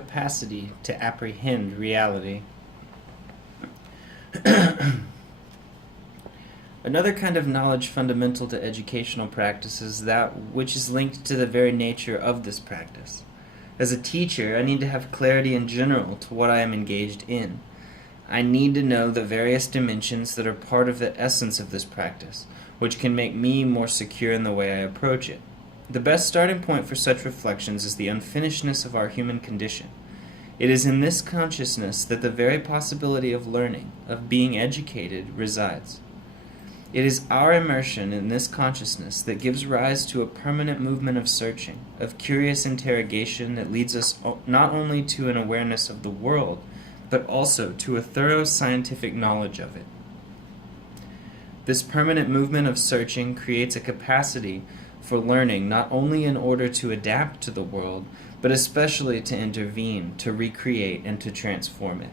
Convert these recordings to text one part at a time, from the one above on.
capacity to apprehend reality. Another kind of knowledge fundamental to educational practice is that which is linked to the very nature of this practice. As a teacher, I need to have clarity in general to what I am engaged in. I need to know the various dimensions that are part of the essence of this practice, which can make me more secure in the way I approach it. The best starting point for such reflections is the unfinishedness of our human condition. It is in this consciousness that the very possibility of learning, of being educated, resides. It is our immersion in this consciousness that gives rise to a permanent movement of searching, of curious interrogation that leads us not only to an awareness of the world, but also to a thorough scientific knowledge of it. This permanent movement of searching creates a capacity for learning not only in order to adapt to the world, but especially to intervene, to recreate, and to transform it.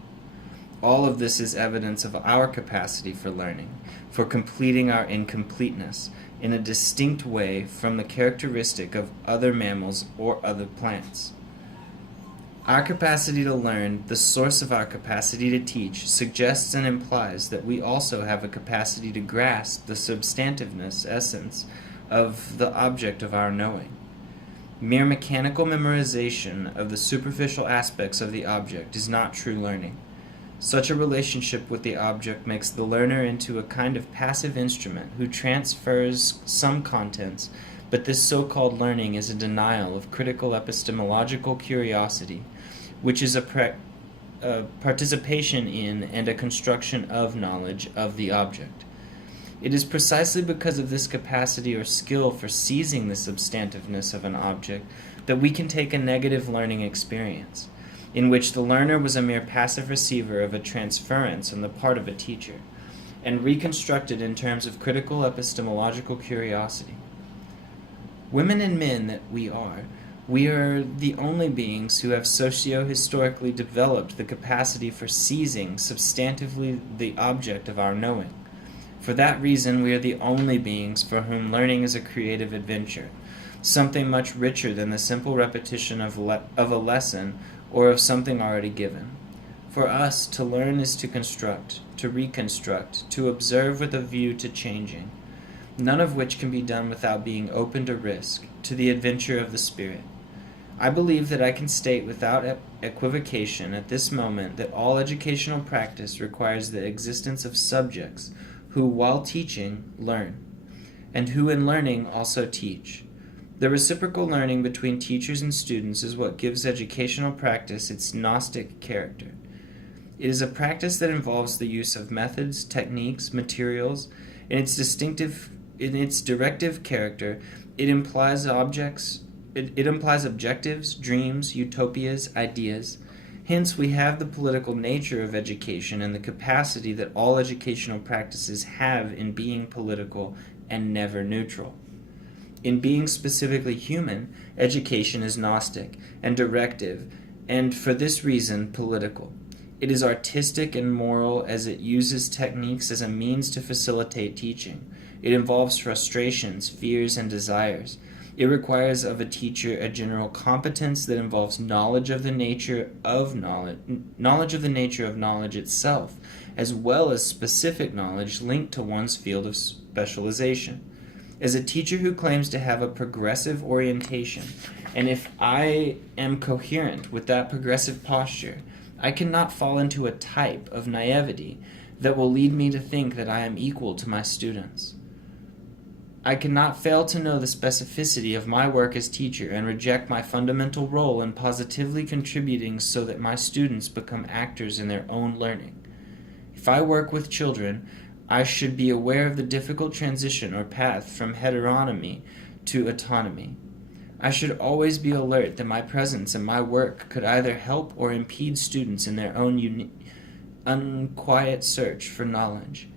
All of this is evidence of our capacity for learning, for completing our incompleteness in a distinct way from the characteristic of other mammals or other plants. Our capacity to learn, the source of our capacity to teach, suggests and implies that we also have a capacity to grasp the substantiveness, essence, of the object of our knowing. Mere mechanical memorization of the superficial aspects of the object is not true learning. Such a relationship with the object makes the learner into a kind of passive instrument who transfers some contents, but this so-called learning is a denial of critical epistemological curiosity, which is a participation in and a construction of knowledge of the object. It is precisely because of this capacity or skill for seizing the substantiveness of an object that we can take a negative learning experience, in which the learner was a mere passive receiver of a transference on the part of a teacher, and reconstructed in terms of critical epistemological curiosity. Women and men that we are the only beings who have socio-historically developed the capacity for seizing substantively the object of our knowing. For that reason, we are the only beings for whom learning is a creative adventure, something much richer than the simple repetition of a lesson or of something already given. For us, to learn is to construct, to reconstruct, to observe with a view to changing, none of which can be done without being open to risk, to the adventure of the spirit. I believe that I can state without equivocation at this moment that all educational practice requires the existence of subjects who, while teaching, learn, and who in learning also teach. The reciprocal learning between teachers and students is what gives educational practice its Gnostic character. It is a practice that involves the use of methods, techniques, materials. In its directive character, it implies objectives, dreams, utopias, ideas. Hence, we have the political nature of education and the capacity that all educational practices have in being political and never neutral. In being specifically human, education is Gnostic and directive, and for this reason, political. It is artistic and moral as it uses techniques as a means to facilitate teaching. It involves frustrations, fears, and desires. It requires of a teacher a general competence that involves knowledge of the nature of knowledge itself, as well as specific knowledge linked to one's field of specialization. As a teacher who claims to have a progressive orientation, and if I am coherent with that progressive posture, I cannot fall into a type of naivety that will lead me to think that I am equal to my students. I cannot fail to know the specificity of my work as teacher and reject my fundamental role in positively contributing so that my students become actors in their own learning. If I work with children, I should be aware of the difficult transition or path from heteronomy to autonomy. I should always be alert that my presence and my work could either help or impede students in their own unquiet search for knowledge.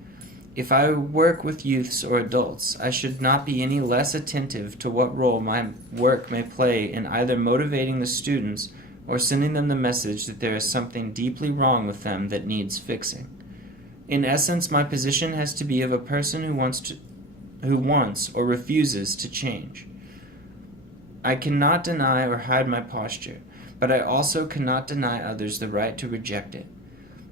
If I work with youths or adults, I should not be any less attentive to what role my work may play in either motivating the students or sending them the message that there is something deeply wrong with them that needs fixing. In essence, my position has to be of a person who wants or refuses to change. I cannot deny or hide my posture, but I also cannot deny others the right to reject it.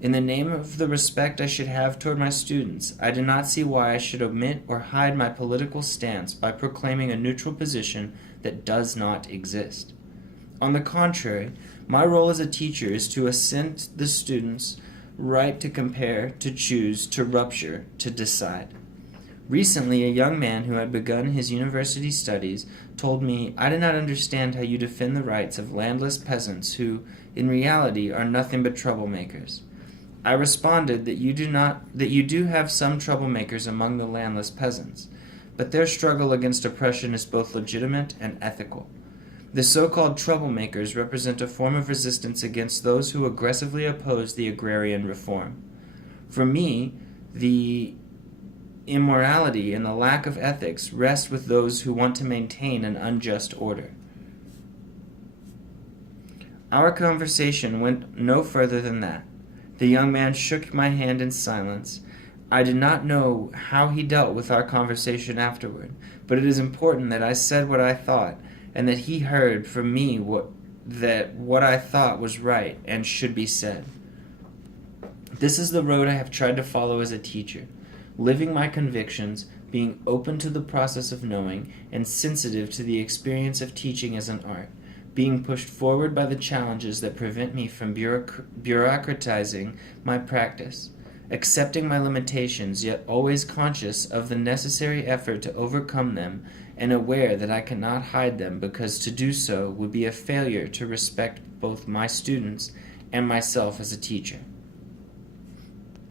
In the name of the respect I should have toward my students, I do not see why I should omit or hide my political stance by proclaiming a neutral position that does not exist. On the contrary, my role as a teacher is to assent the students' right to compare, to choose, to rupture, to decide. Recently, a young man who had begun his university studies told me, "I do not understand how you defend the rights of landless peasants who, in reality, are nothing but troublemakers." I responded that you do have some troublemakers among the landless peasants, but their struggle against oppression is both legitimate and ethical. The so-called troublemakers represent a form of resistance against those who aggressively oppose the agrarian reform. For me, the immorality and the lack of ethics rest with those who want to maintain an unjust order. Our conversation went no further than that. The young man shook my hand in silence. I did not know how he dealt with our conversation afterward, but it is important that I said what I thought, and that he heard from me what I thought was right and should be said. This is the road I have tried to follow as a teacher, living my convictions, being open to the process of knowing, and sensitive to the experience of teaching as an art, being pushed forward by the challenges that prevent me from bureaucratizing my practice, accepting my limitations, yet always conscious of the necessary effort to overcome them, and aware that I cannot hide them, because to do so would be a failure to respect both my students and myself as a teacher.